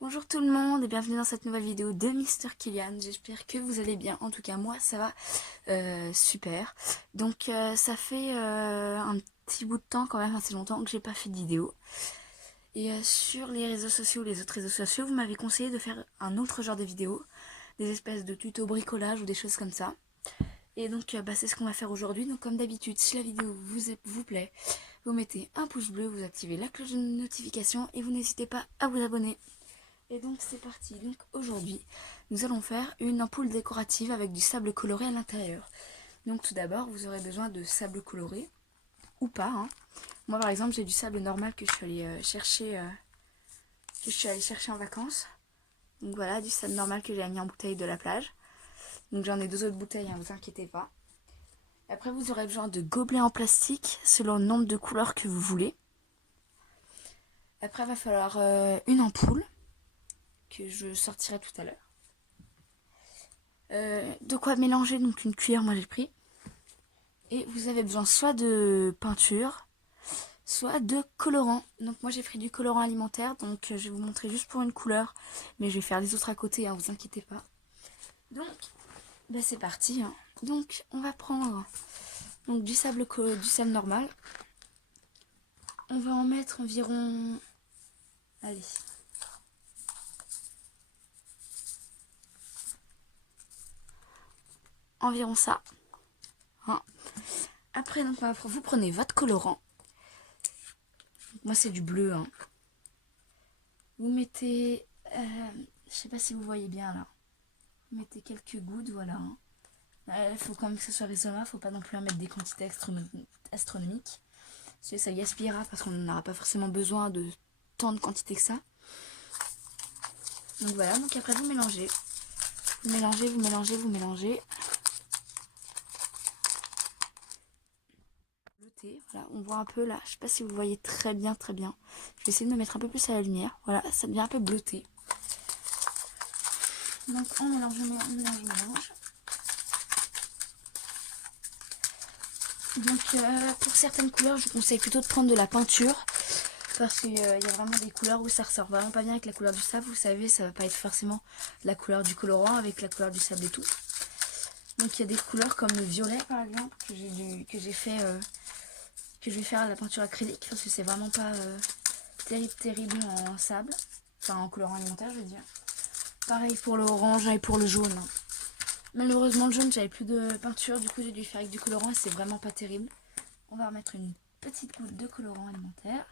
Bonjour tout le monde et bienvenue dans cette nouvelle vidéo de Mister Kylian. J'espère que vous allez bien. En tout cas moi ça va super. Donc ça fait un petit bout de temps quand même, assez longtemps que j'ai pas fait de vidéo. Et sur les réseaux sociaux, les autres réseaux sociaux, vous m'avez conseillé de faire un autre genre de vidéo, des espèces de tutos bricolage ou des choses comme ça. Et donc c'est ce qu'on va faire aujourd'hui. Donc comme d'habitude, si la vidéo vous plaît, vous mettez un pouce bleu, vous activez la cloche de notification et vous n'hésitez pas à vous abonner. Et donc c'est parti. Donc aujourd'hui, nous allons faire une ampoule décorative avec du sable coloré à l'intérieur. Donc tout d'abord, vous aurez besoin de sable coloré ou pas, hein. Moi par exemple, j'ai du sable normal que je suis allée chercher en vacances. Donc voilà, du sable normal que j'ai mis en bouteille de la plage. Donc j'en ai 2 autres bouteilles, hein, vous inquiétez pas. Après, vous aurez besoin de gobelets en plastique selon le nombre de couleurs que vous voulez. Après, il va falloir une ampoule que je sortirai tout à l'heure. De quoi mélanger, donc une cuillère, moi j'ai pris. Et vous avez besoin soit de peinture, soit de colorant. Donc moi j'ai pris du colorant alimentaire, donc je vais vous montrer juste pour une couleur, mais je vais faire les autres à côté, hein, vous inquiétez pas. Donc c'est parti, hein. Donc on va prendre donc, du sable normal. On va en mettre environ, allez, environ ça, hein. Après donc vous prenez votre colorant. Moi c'est du bleu, hein. Vous mettez, je sais pas si vous voyez bien là, vous mettez quelques gouttes, voilà, hein. Il faut quand même que ce soit raisonnable, faut pas non plus en mettre des quantités astronomiques. Parce que ça gaspillera parce qu'on n'aura pas forcément besoin de tant de quantité que ça. Donc voilà, donc après vous mélangez. Vous mélangez, vous mélangez, vous mélangez. Voilà, on voit un peu là, je sais pas si vous voyez très bien, très bien. Je vais essayer de me mettre un peu plus à la lumière. Voilà, ça devient un peu bleuté. Donc on mélange, on mélange, on mélange, on mélange. Donc pour certaines couleurs, je vous conseille plutôt de prendre de la peinture. Parce qu'il y a vraiment des couleurs où ça ressort vraiment pas bien avec la couleur du sable. Vous savez, ça va pas être forcément la couleur du colorant avec la couleur du sable et tout. Donc il y a des couleurs comme le violet par exemple, que je vais faire à la peinture acrylique. Parce que c'est vraiment pas terrible en sable. Enfin en colorant alimentaire je veux dire. Pareil pour l'orange et pour le jaune. Malheureusement le jaune j'avais plus de peinture, du coup j'ai dû faire avec du colorant et c'est vraiment pas terrible. On va remettre une petite goutte de colorant alimentaire.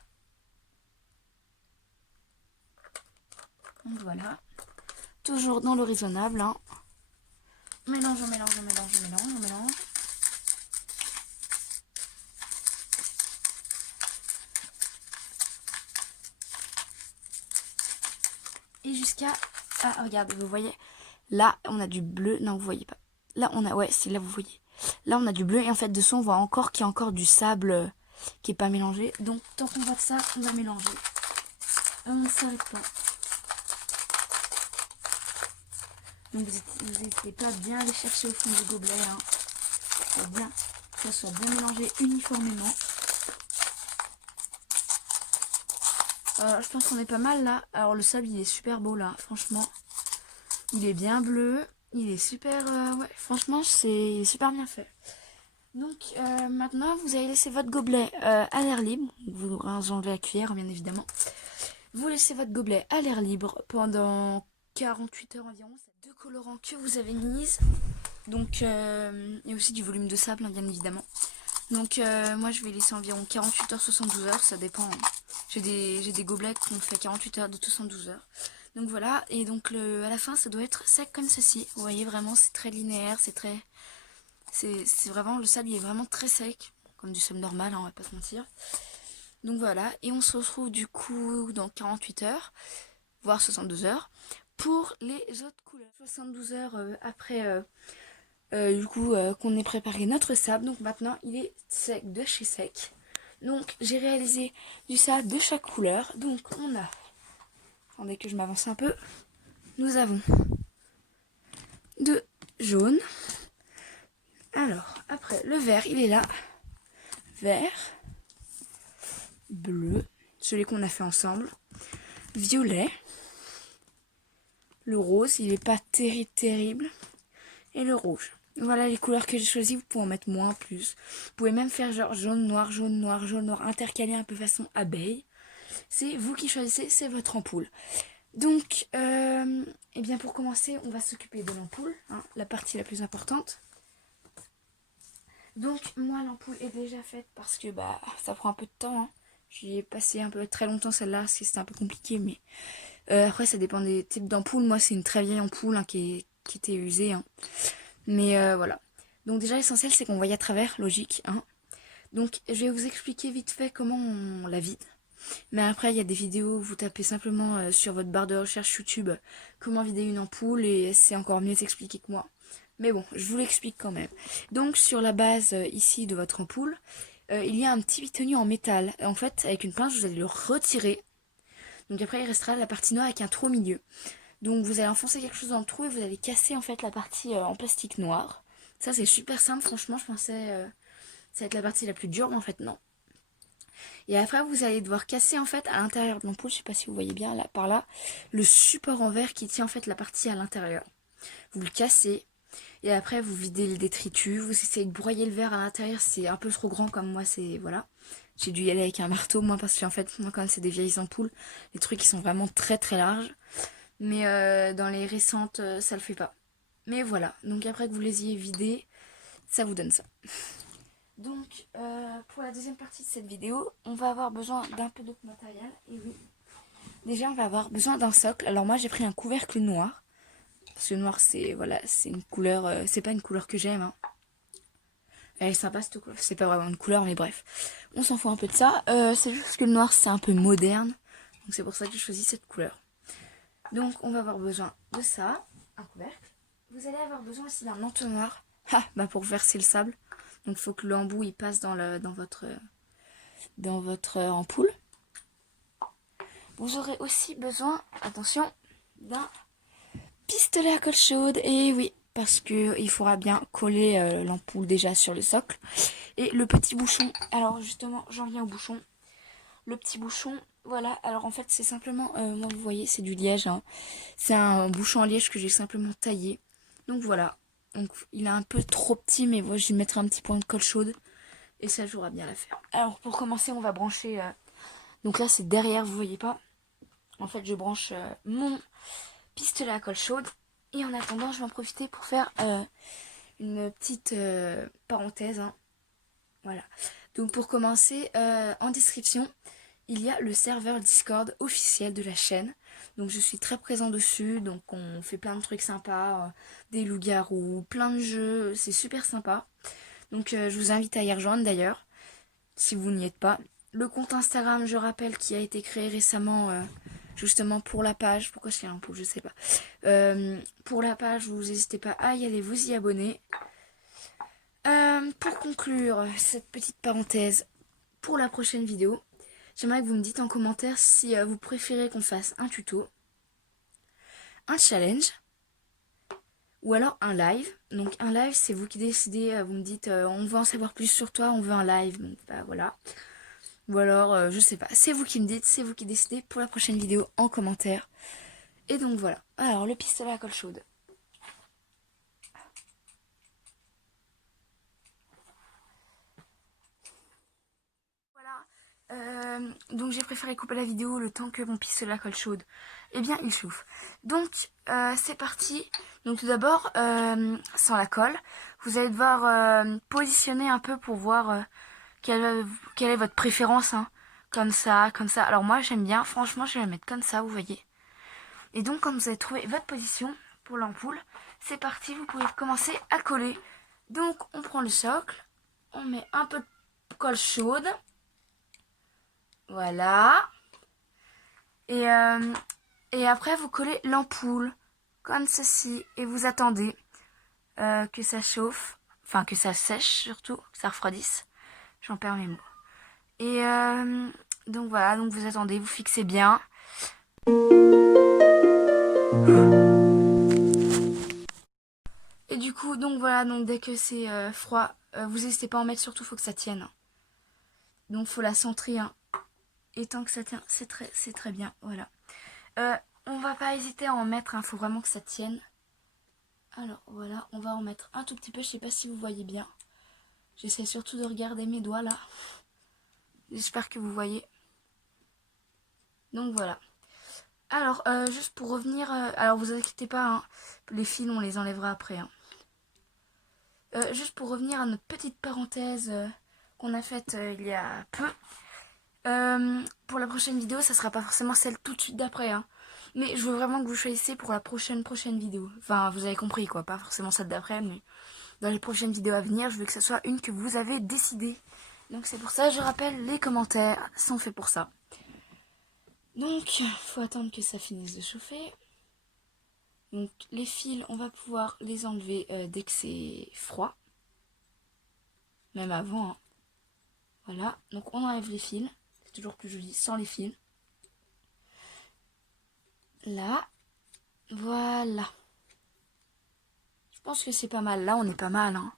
Donc voilà. Toujours dans le raisonnable, hein. On mélange, on mélange, on mélange, on mélange, on mélange. Et jusqu'à... Ah, regardez, vous voyez. Là, on a du bleu. Non, vous voyez pas. Là, on a... Ouais, c'est là, vous voyez. Là, on a du bleu. Et en fait, dessous, on voit encore qu'il y a encore du sable qui est pas mélangé. Donc, tant qu'on voit ça, on va mélanger. On ne s'arrête pas. Donc, vous n'hésitez pas à bien aller chercher au fond du gobelet, hein. Pour bien que ça soit bien mélangé uniformément. Je pense qu'on est pas mal là. Alors le sable il est super beau là, franchement. Il est bien bleu. Il est super... ouais, franchement c'est super bien fait. Donc maintenant vous allez laisser votre gobelet à l'air libre. Vous enlevez la cuillère bien évidemment. Vous laissez votre gobelet à l'air libre pendant 48 heures environ. C'est 2 colorants que vous avez mis. Donc et aussi du volume de sable hein, bien évidemment. Donc moi je vais laisser environ 48 heures, 72 heures, ça dépend, hein. J'ai des gobelets qui ont fait 48 heures de 72 heures. Donc voilà, et donc à la fin ça doit être sec comme ceci. Vous voyez vraiment c'est très linéaire, c'est très... C'est vraiment, le sable il est vraiment très sec, comme du sable normal, hein, on va pas se mentir. Donc voilà, et on se retrouve du coup dans 48 heures, voire 72 heures, pour les autres couleurs. 72 heures après... du coup qu'on ait préparé notre sable. Donc maintenant il est sec de chez sec. Donc j'ai réalisé du sable de chaque couleur. Donc on a, attendez que je m'avance un peu, nous avons de jaune. Alors après le vert il est là, vert, bleu, celui qu'on a fait ensemble, violet, Le rose, il est pas terrible. Et le rouge. Voilà les couleurs que j'ai choisies. Vous pouvez en mettre moins, plus. Vous pouvez même faire genre jaune, noir, jaune, noir, jaune, noir, intercalé un peu façon abeille. C'est vous qui choisissez, c'est votre ampoule. Donc, eh bien pour commencer, on va s'occuper de l'ampoule, hein, la partie la plus importante. Donc, moi, l'ampoule est déjà faite parce que bah ça prend un peu de temps. Hein. J'y ai passé un peu très longtemps celle-là, parce que c'était un peu compliqué, mais après ça dépend des types d'ampoules. Moi, c'est une très vieille ampoule hein, qui était usée. Hein. Mais voilà. Donc déjà, l'essentiel, c'est qu'on voit à travers, logique. Hein. Donc, je vais vous expliquer vite fait comment on la vide. Mais après, il y a des vidéos, vous tapez simplement sur votre barre de recherche YouTube comment vider une ampoule et c'est encore mieux expliqué que moi. Mais bon, je vous l'explique quand même. Donc, sur la base ici de votre ampoule, il y a un petit bitonu en métal. En fait, avec une pince, vous allez le retirer. Donc après, il restera la partie noire avec un trou au milieu. Donc vous allez enfoncer quelque chose dans le trou et vous allez casser en fait la partie en plastique noir. Ça c'est super simple, franchement je pensais ça va être la partie la plus dure, mais en fait non. Et après vous allez devoir casser en fait à l'intérieur de l'ampoule, je sais pas si vous voyez bien là par là, le support en verre qui tient en fait la partie à l'intérieur. Vous le cassez et après vous videz le détritus, vous essayez de broyer le verre à l'intérieur, c'est un peu trop grand comme moi, c'est voilà. J'ai dû y aller avec un marteau moi parce qu'en fait moi quand c'est des vieilles ampoules, les trucs ils sont vraiment très larges. Mais dans les récentes, ça le fait pas. Mais voilà, donc après que vous les ayez vidés, ça vous donne ça. Donc, pour la deuxième partie de cette vidéo, on va avoir besoin d'un peu d'autre matériel. Et oui, déjà on va avoir besoin d'un socle. Alors moi j'ai pris un couvercle noir. Parce que le noir c'est voilà, c'est une couleur, c'est pas une couleur que j'aime. Hein. Elle est sympa cette couleur, c'est pas vraiment une couleur mais bref. On s'en fout un peu de ça. C'est juste que le noir c'est un peu moderne. Donc c'est pour ça que j'ai choisi cette couleur. Donc on va avoir besoin de ça, un couvercle. Vous allez avoir besoin aussi d'un entonnoir pour verser le sable. Donc il faut que l'embout il passe dans votre ampoule. Vous aurez aussi besoin, attention, d'un pistolet à colle chaude. Et oui, parce que il faudra bien coller l'ampoule déjà sur le socle. Et le petit bouchon, alors justement j'en viens au bouchon. Le petit bouchon, voilà, alors en fait c'est simplement, moi vous voyez c'est du liège, hein. C'est un bouchon en liège que j'ai simplement taillé. Donc voilà, donc il est un peu trop petit mais moi je vais mettre un petit point de colle chaude et ça jouera bien l'affaire. Alors pour commencer on va brancher, donc là c'est derrière, vous voyez pas. En fait je branche mon pistolet à colle chaude et en attendant je vais en profiter pour faire une petite parenthèse, hein. Voilà, donc pour commencer, en description, il y a le serveur Discord officiel de la chaîne. Donc je suis très présent dessus, donc on fait plein de trucs sympas, des loups-garous, plein de jeux, c'est super sympa. Donc je vous invite à y rejoindre d'ailleurs, si vous n'y êtes pas. Le compte Instagram, je rappelle, qui a été créé récemment, justement pour la page, pourquoi je fais un pot, je sais pas. Pour la page, vous n'hésitez pas à y aller, vous y abonner. Pour conclure cette petite parenthèse, pour la prochaine vidéo, j'aimerais que vous me dites en commentaire si vous préférez qu'on fasse un tuto, un challenge, ou alors un live. Donc un live, c'est vous qui décidez, vous me dites on veut en savoir plus sur toi, on veut un live, donc bah voilà. Ou alors, je sais pas, c'est vous qui me dites, c'est vous qui décidez pour la prochaine vidéo en commentaire. Et donc voilà, alors le pistolet à colle chaude. Donc j'ai préféré couper la vidéo le temps que mon pistolet à colle chaude, eh bien il chauffe. Donc c'est parti. Donc tout d'abord, sans la colle, vous allez devoir positionner un peu pour voir quelle est votre préférence. Hein. Comme ça, comme ça. Alors moi j'aime bien, franchement je vais la mettre comme ça, vous voyez. Et donc quand vous avez trouvé votre position pour l'ampoule, c'est parti, vous pouvez commencer à coller. Donc on prend le socle, on met un peu de colle chaude. Voilà. Et après, vous collez l'ampoule, comme ceci, et vous attendez que ça chauffe, enfin que ça sèche surtout, que ça refroidisse. J'en perds mes mots. Et donc voilà, donc vous attendez, vous fixez bien. Et du coup, donc voilà, donc dès que c'est froid, vous n'hésitez pas à en mettre, surtout faut que ça tienne. Donc faut la centrer, hein. Et tant que ça tient, c'est très bien, voilà. on va pas hésiter à en mettre, il faut vraiment que ça tienne. Alors voilà, on va en mettre un tout petit peu, je sais pas si vous voyez bien. J'essaie surtout de regarder mes doigts là. J'espère que vous voyez. Donc voilà. Alors, juste pour revenir, alors vous inquiétez pas, hein, les fils on les enlèvera après. Hein. Juste pour revenir à notre petite parenthèse qu'on a faite il y a peu. Pour la prochaine vidéo, ça sera pas forcément celle tout de suite d'après. Hein. Mais je veux vraiment que vous choisissiez pour la prochaine vidéo. Enfin, vous avez compris quoi, pas forcément celle d'après, mais dans les prochaines vidéos à venir, je veux que ce soit une que vous avez décidée. Donc c'est pour ça, je rappelle, les commentaires sont faits pour ça. Donc, faut attendre que ça finisse de chauffer. Donc les fils, on va pouvoir les enlever dès que c'est froid. Même avant. Hein. Voilà, donc on enlève les fils. C'est toujours plus joli sans les fils. Là, voilà. Je pense que c'est pas mal. Là, on est pas mal. Hein.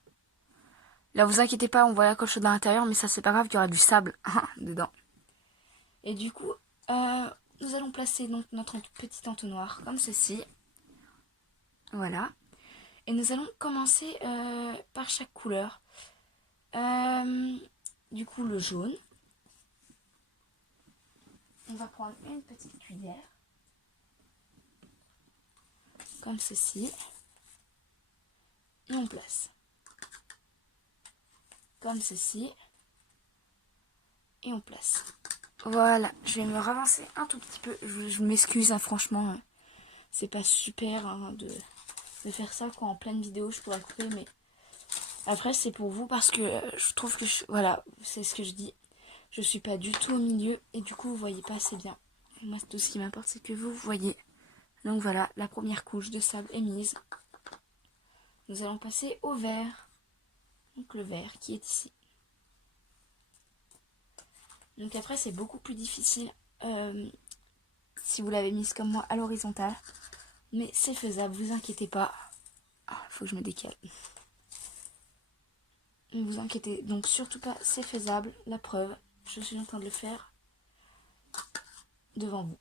Là, vous inquiétez pas, on voit la colle chaude à l'intérieur, mais ça, c'est pas grave, il y aura du sable dedans. Et du coup, nous allons placer donc notre petit entonnoir comme ceci. Voilà. Et nous allons commencer par chaque couleur. Du coup, le jaune. On va prendre une petite cuillère. Comme ceci. Et on place. Comme ceci. Et on place. Voilà, je vais me ravancer un tout petit peu. Je m'excuse, hein, franchement. C'est pas super hein, de faire ça quoi, en pleine vidéo. Je pourrais couper, mais après, c'est pour vous parce que je trouve que... Voilà, c'est ce que je dis. Je suis pas du tout au milieu et du coup, vous voyez pas assez bien. Moi, tout ce qui m'importe, c'est que vous voyez. Donc voilà, la première couche de sable est mise. Nous allons passer au vert. Donc le vert qui est ici. Donc après, c'est beaucoup plus difficile si vous l'avez mise comme moi à l'horizontale. Mais c'est faisable, vous inquiétez pas. Ah, faut que je me décale. Ne vous inquiétez donc surtout pas, c'est faisable. La preuve, je suis en train de le faire devant vous.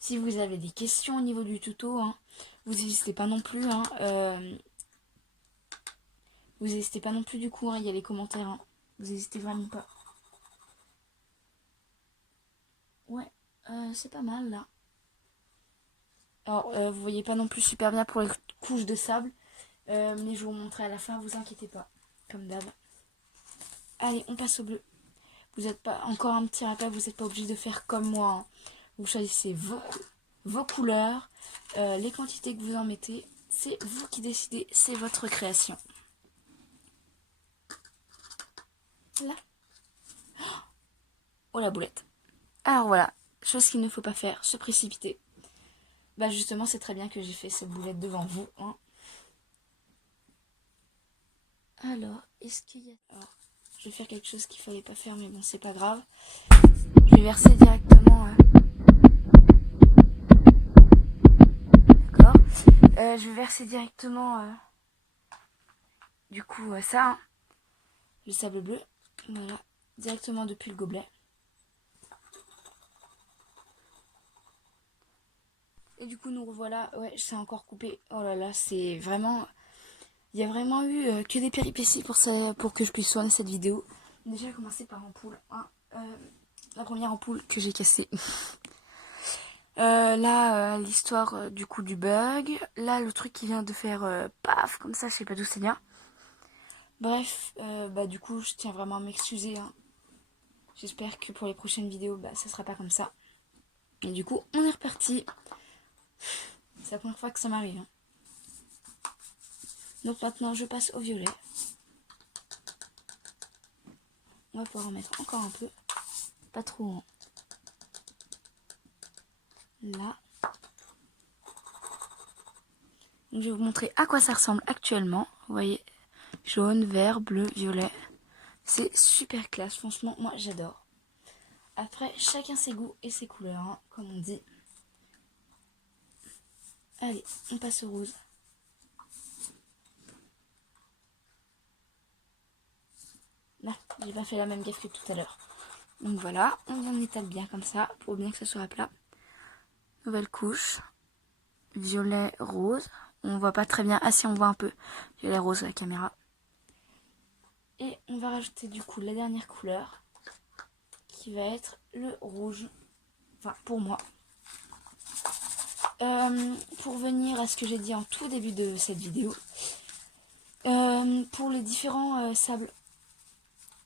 Si vous avez des questions au niveau du tuto, hein, vous n'hésitez pas non plus. Hein, vous n'hésitez pas non plus du coup, hein, il y a les commentaires. Hein, vous n'hésitez vraiment pas. Ouais, c'est pas mal là. Alors, vous voyez pas non plus super bien pour les couches de sable. Mais je vous montrerai à la fin, vous inquiétez pas. Comme d'hab. Allez, on passe au bleu. Vous n'êtes pas, encore un petit rappel, vous n'êtes pas obligé de faire comme moi. Hein. Vous choisissez vos couleurs, les quantités que vous en mettez. C'est vous qui décidez, c'est votre création. Là. Oh la boulette. Alors voilà, chose qu'il ne faut pas faire, se précipiter. Bah justement, c'est très bien que j'ai fait cette boulette devant vous. Hein. Alors, est-ce qu'il y a... Alors, je vais faire quelque chose qu'il fallait pas faire, mais bon, c'est pas grave. Je vais verser directement... D'accord. Je vais verser directement... du coup, ça, hein. Le sable bleu. Voilà. Directement depuis le gobelet. Et du coup, nous revoilà. Ouais, c'est encore coupé. Oh là là, c'est vraiment... Il y a vraiment eu que des péripéties pour que je puisse tourner cette vidéo. Déjà, commencer par l'ampoule. Hein. La première ampoule que j'ai cassée. Là, l'histoire du coup du bug. Là, le truc qui vient de faire paf, comme ça, je sais pas d'où c'est bien. Bref, bah du coup, je tiens vraiment à m'excuser. Hein. J'espère que pour les prochaines vidéos, bah ça sera pas comme ça. Et du coup, on est reparti. C'est la première fois que ça m'arrive. Hein. Donc maintenant, je passe au violet. On va pouvoir en mettre encore un peu. Pas trop. Hein. Là. Donc, je vais vous montrer à quoi ça ressemble actuellement. Vous voyez, jaune, vert, bleu, violet. C'est super classe. Franchement, moi, j'adore. Après, chacun ses goûts et ses couleurs, hein, comme on dit. Allez, on passe au rose. Là, j'ai pas fait la même gaffe que tout à l'heure. Donc voilà, on étale bien comme ça pour bien que ça soit à plat. Nouvelle couche. Violet, rose. On voit pas très bien. Ah si, on voit un peu. Violet, rose à la caméra. Et on va rajouter du coup la dernière couleur qui va être le rouge. Enfin, pour moi. Pour venir à ce que j'ai dit en tout début de cette vidéo. Pour les différents sables.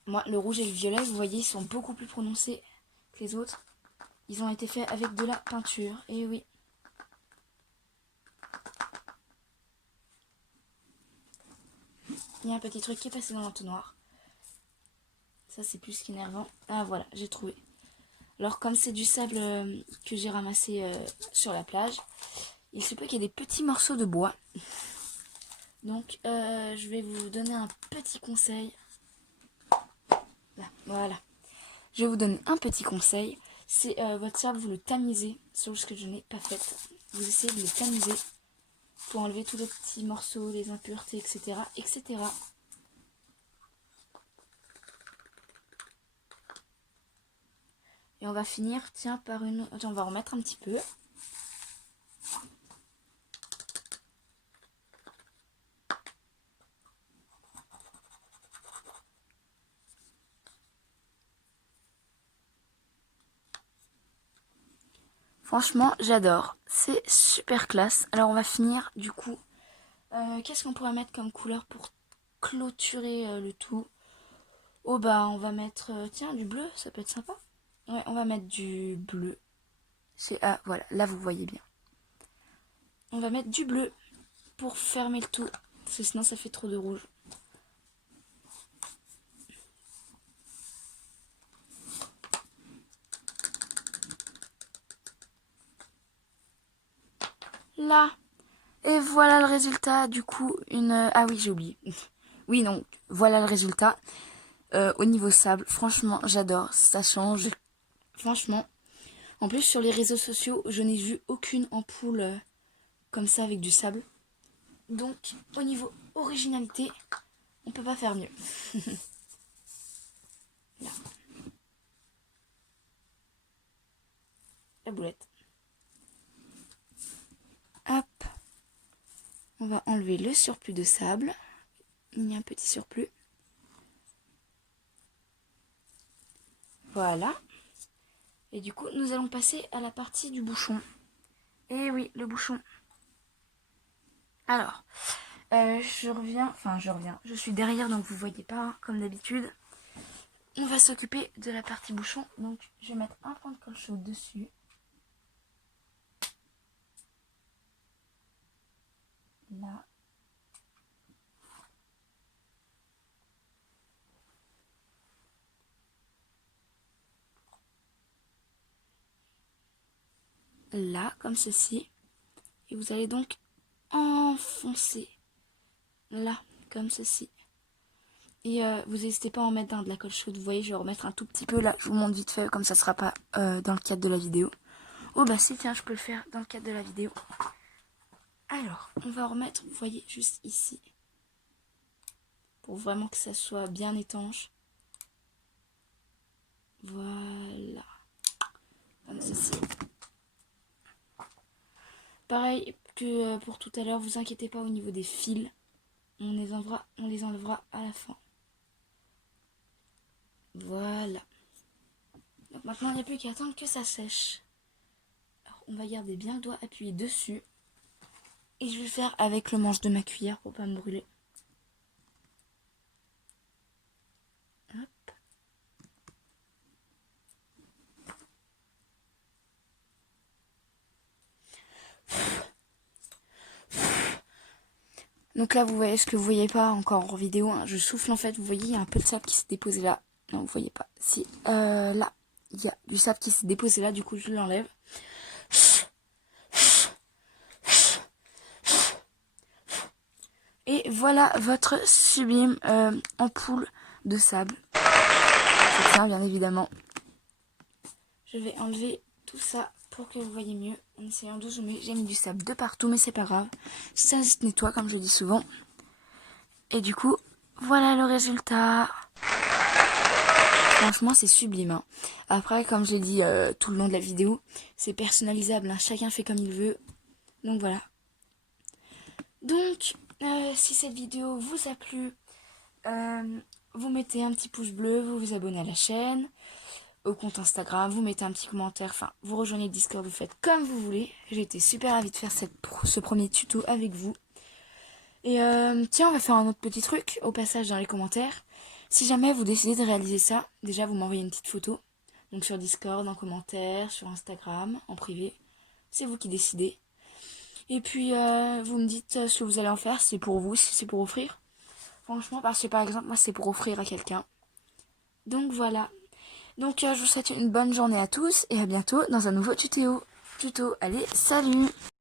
Moi, le rouge et le violet, vous voyez, ils sont beaucoup plus prononcés que les autres. Ils ont été faits avec de la peinture. Et oui. Il y a un petit truc qui est passé dans l'entonnoir. Ça, c'est plus qu'énervant. Ah, voilà, j'ai trouvé. Alors, comme c'est du sable que j'ai ramassé sur la plage, il se peut qu'il y ait des petits morceaux de bois. Donc, je vais vous donner un petit conseil. Là, voilà. Je vais vous donner un petit conseil. C'est votre sable, vous le tamisez. Chose que je n'ai pas faite. Vous essayez de le tamiser pour enlever tous les petits morceaux, les impuretés, etc. etc. Et on va finir, tiens, par une... Attends, on va remettre un petit peu. Franchement, j'adore. C'est super classe. Alors, on va finir, du coup. Qu'est-ce qu'on pourrait mettre comme couleur pour clôturer le tout? Oh, bah, on va mettre... tiens, du bleu, ça peut être sympa. Ouais, on va mettre du bleu. Ah, voilà, là, vous voyez bien. On va mettre du bleu pour fermer le tout. Parce que sinon, ça fait trop de rouge. Là. Et voilà le résultat, du coup, Ah oui, j'ai oublié. Oui, donc, voilà le résultat. Au niveau sable, franchement, j'adore. Ça change. Franchement. En plus, sur les réseaux sociaux, je n'ai vu aucune ampoule comme ça avec du sable. Donc, au niveau originalité, on peut pas faire mieux. Là. La boulette. Hop. On va enlever le surplus de sable. Il y a un petit surplus. Voilà. Et du coup, nous allons passer à la partie du bouchon. Et oui, le bouchon. Alors, je reviens. Je suis derrière, donc vous voyez pas, hein, comme d'habitude. On va s'occuper de la partie bouchon. Donc, je vais mettre un point de colle chaude dessus. Là. Là, comme ceci. Et vous allez donc enfoncer. Là, comme ceci. Et vous n'hésitez pas à en mettre de la colle chaude. Vous voyez, je vais remettre un tout petit peu là. Je vous montre vite fait, comme ça ne sera pas dans le cadre de la vidéo. Oh bah si, tiens, je peux le faire dans le cadre de la vidéo. Alors, on va remettre, vous voyez, juste ici. Pour vraiment que ça soit bien étanche. Voilà. Comme ceci. Pareil que pour tout à l'heure, vous inquiétez pas au niveau des fils. On les enlèvera à la fin. Voilà. Donc maintenant, il n'y a plus qu'à attendre que ça sèche. Alors, on va garder bien le doigt appuyé dessus. Et je vais le faire avec le manche de ma cuillère pour pas me brûler. Hop. Donc là, vous voyez ce que vous voyez pas encore en vidéo. Hein, je souffle en fait. Vous voyez, il y a un peu de sable qui s'est déposé là. Non, vous voyez pas. Si, là, il y a du sable qui s'est déposé là. Du coup, je l'enlève. Et voilà votre sublime ampoule de sable. C'est ça, bien évidemment. Je vais enlever tout ça pour que vous voyez mieux. En essayant de zoomer. J'ai mis du sable de partout, mais c'est pas grave. Ça se nettoie, comme je dis souvent. Et du coup, voilà le résultat. Franchement, c'est sublime. Hein. Après, comme j'ai dit tout le long de la vidéo, c'est personnalisable. Hein. Chacun fait comme il veut. Donc voilà. Donc, si cette vidéo vous a plu, vous mettez un petit pouce bleu, vous vous abonnez à la chaîne, au compte Instagram, vous mettez un petit commentaire, enfin, vous rejoignez le Discord, vous faites comme vous voulez. J'ai été super ravie de faire ce premier tuto avec vous. Et tiens, on va faire un autre petit truc au passage dans les commentaires. Si jamais vous décidez de réaliser ça, déjà vous m'envoyez une petite photo. Donc sur Discord, en commentaire, sur Instagram, en privé. C'est vous qui décidez. Et puis vous me dites ce que vous allez en faire, si c'est pour vous, si c'est pour offrir. Franchement, parce que par exemple, moi c'est pour offrir à quelqu'un. Donc voilà. Donc je vous souhaite une bonne journée à tous et à bientôt dans un nouveau tuto. Allez, salut!